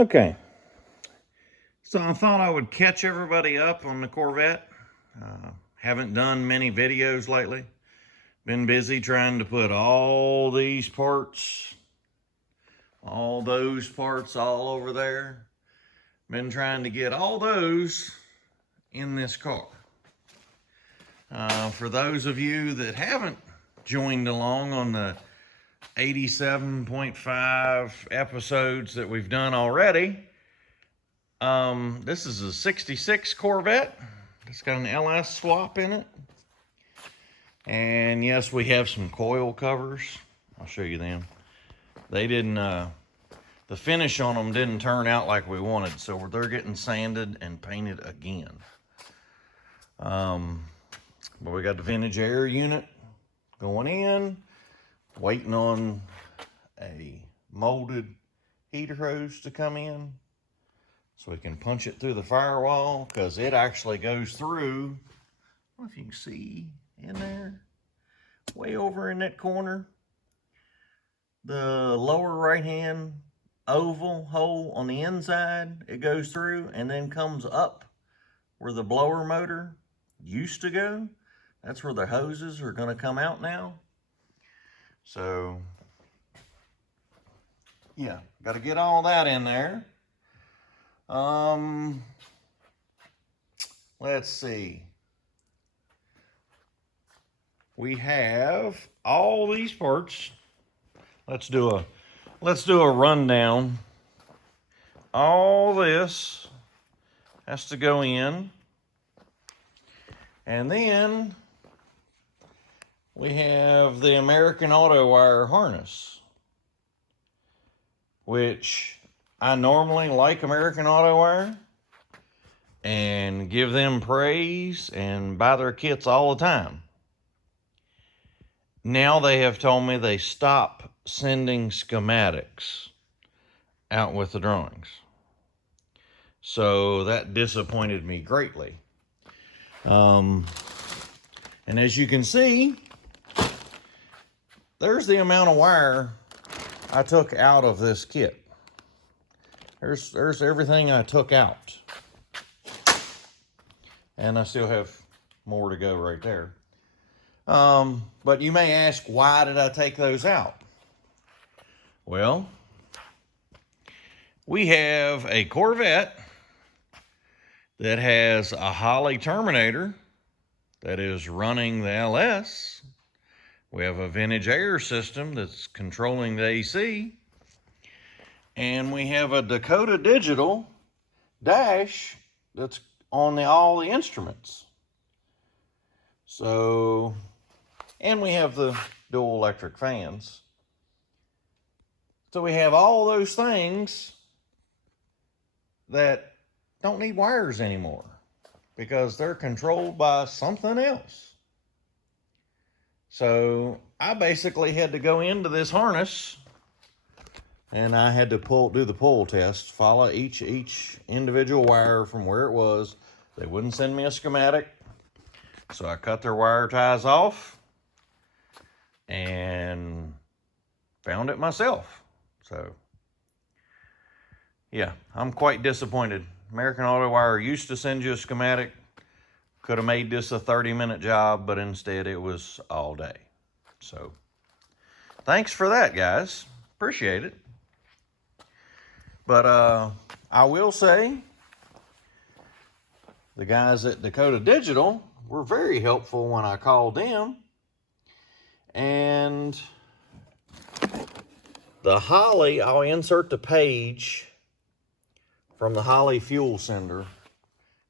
Okay, so I thought I would catch everybody up on the Corvette. Haven't done many videos lately. Been busy trying to put all these parts, all those parts all over there. Been trying to get all those in this car. For those of you that haven't joined along on the 87.5 episodes that we've done already, this is a 66 Corvette. It's got an LS swap in it. And yes, we have some coil covers. I'll show you them. They didn't, the finish on them didn't turn out like we wanted, so they're getting sanded and painted again. But we got the vintage air unit going in, waiting on a molded heater hose to come in so we can punch it through the firewall, because it actually goes through, I don't know if you can see in there, way over in that corner, the lower right hand oval hole on the inside, it goes through and then comes up where the blower motor used to go. That's where the hoses are going to come out now. So yeah, got to get all that in there. Let's see. We have all these parts. Let's do a rundown. All this has to go in. And then we have the American Autowire harness, which I normally like American Autowire and give them praise and buy their kits all the time. Now they have told me they stop sending schematics out with the drawings. So that disappointed me greatly. And as you can see, there's the amount of wire I took out of this kit. There's everything I took out. And I still have more to go right there. But you may ask, why did I take those out? Well, we have a Corvette that has a Holley terminator that is running the LS. We have a vintage air system that's controlling the AC. And we have a Dakota digital dash that's on all the instruments. So, and we have the dual electric fans. So we have all those things that don't need wires anymore because they're controlled by something else. So I basically had to go into this harness and I had to do the pull test, follow each individual wire from where it was. They wouldn't send me a schematic. So I cut their wire ties off and found it myself. So yeah, I'm quite disappointed. American Autowire used to send you a schematic. Could have made this a 30-minute job, but instead it was all day. So thanks for that, guys. Appreciate it. But I will say, the guys at Dakota Digital were very helpful when I called them. And the Holley, I'll insert the page from the Holley Fuel sender.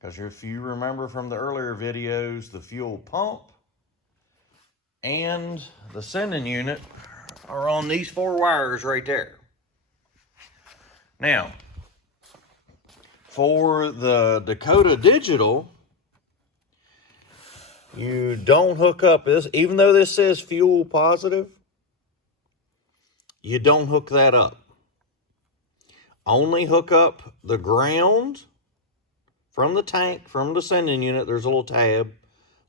Because if you remember from the earlier videos, the fuel pump and the sending unit are on these 4 wires right there. Now, for the Dakota Digital, you don't hook up this, even though this says fuel positive, you don't hook that up. Only hook up the ground from the tank, from the sending unit. There's a little tab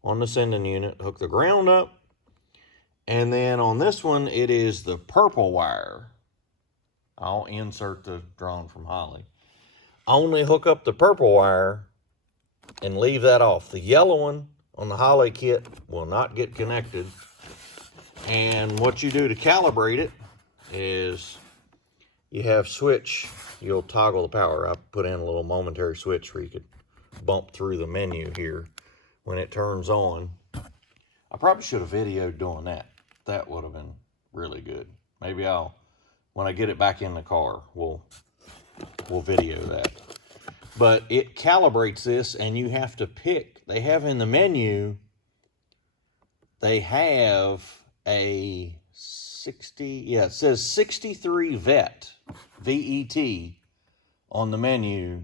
on the sending unit. Hook the ground up. And then on this one, it is the purple wire. I'll insert the drawn from Holley. Only hook up the purple wire and leave that off. The yellow one on the Holley kit will not get connected. And what you do to calibrate it is you have switch, you'll toggle the power. I put in a little momentary switch where you could bump through the menu here when it turns on. I probably should have videoed doing that. That would have been really good. Maybe when I get it back in the car, we'll video that. But it calibrates this, and you have to pick. They have in the menu, they have a 60, yeah, it says 63 VET, V-E-T, on the menu,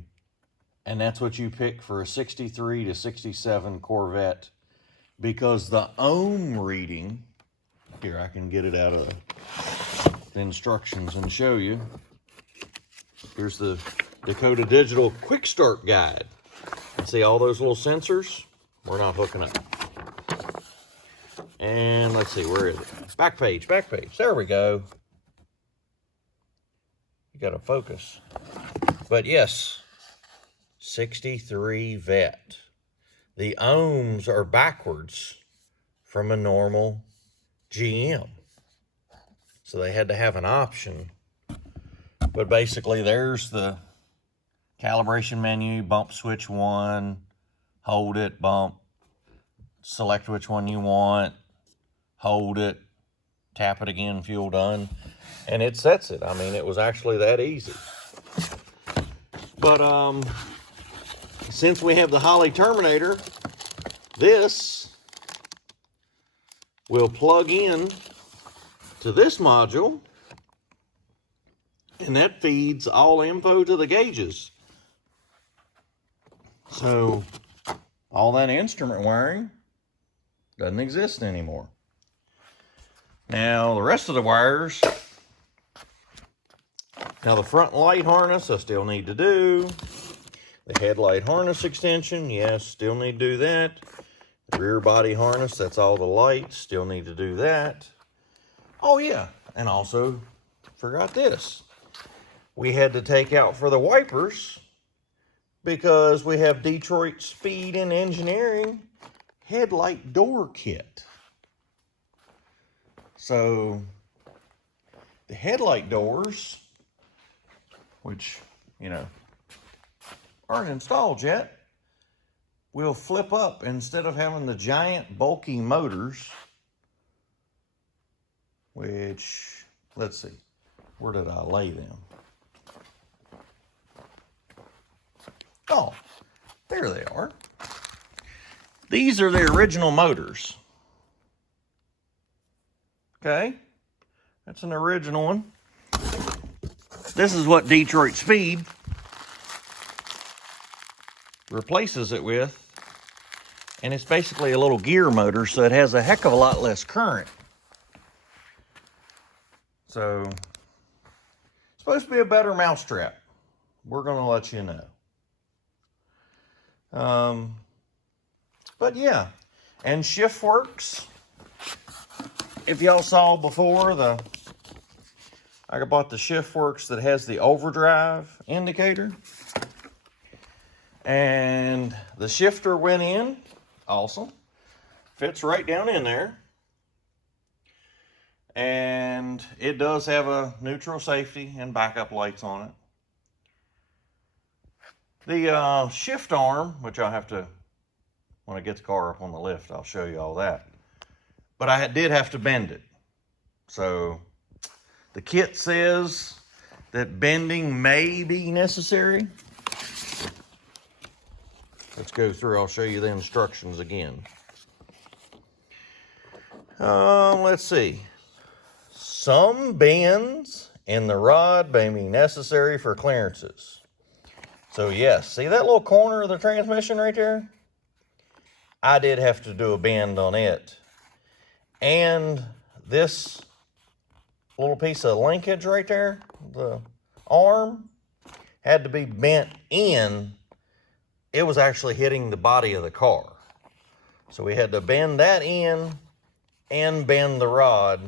and that's what you pick for a 63 to 67 Corvette, because the ohm reading, here, I can get it out of the instructions and show you. Here's the Dakota Digital Quick Start Guide. See all those little sensors? We're not hooking up. And let's see, where is it? Back page, back page. There we go. You got to focus. But yes, 63 VET. The ohms are backwards from a normal GM. So they had to have an option. But basically, there's the calibration menu. Bump switch 1, hold it, bump, select which one you want, hold it, tap it again, fuel done, and it sets it. I mean, it was actually that easy. But since we have the Holley Terminator, this will plug in to this module, and that feeds all info to the gauges. So all that instrument wiring doesn't exist anymore. Now the rest of the wires, now the front light harness I still need to do. The headlight harness extension, yes, still need to do that. The rear body harness, that's all the lights, still need to do that. Oh yeah, and also forgot this. We had to take out for the wipers because we have Detroit Speed and Engineering headlight door kit. So the headlight doors, which, you know, aren't installed yet, will flip up instead of having the giant bulky motors, which, let's see, where did I lay them? Oh, there they are. These are the original motors. Okay, that's an original one. This is what Detroit Speed replaces it with, and it's basically a little gear motor, so it has a heck of a lot less current. So, it's supposed to be a better mousetrap. We're going to let you know. But yeah, and shift works. If y'all saw before, I bought the shift works that has the overdrive indicator, and the shifter went in. Awesome, fits right down in there, and it does have a neutral safety and backup lights on it. The shift arm, which I'll have to, when I get the car up on the lift, I'll show you all that. But I did have to bend it. So the kit says that bending may be necessary. Let's go through, I'll show you the instructions again. Let's see. Some bends in the rod may be necessary for clearances. So yes, see that little corner of the transmission right there? I did have to do a bend on it. And this little piece of linkage right there, the arm, had to be bent in. It was actually hitting the body of the car. So we had to bend that in and bend the rod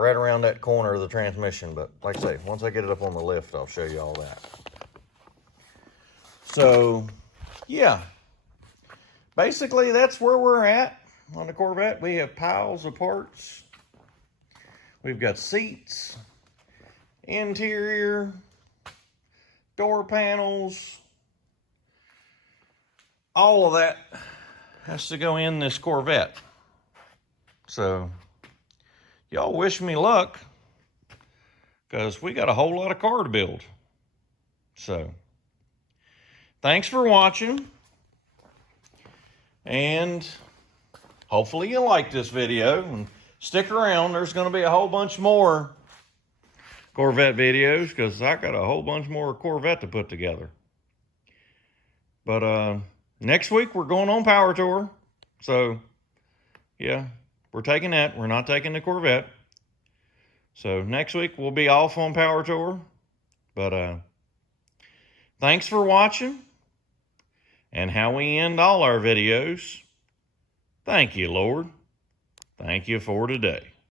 right around that corner of the transmission. But like I say, once I get it up on the lift, I'll show you all that. So, yeah. Basically, that's where we're at on the Corvette. We have piles of parts. We've got seats, interior, door panels. All of that has to go in this Corvette. So, y'all wish me luck, because we got a whole lot of car to build. So, thanks for watching, and hopefully you like this video, and stick around. There's going to be a whole bunch more Corvette videos, because I got a whole bunch more Corvette to put together. But next week we're going on Power Tour, so yeah, we're taking that. We're not taking the Corvette. So next week we'll be off on Power Tour. But thanks for watching. And how we end all our videos, thank you, Lord. Thank you for today.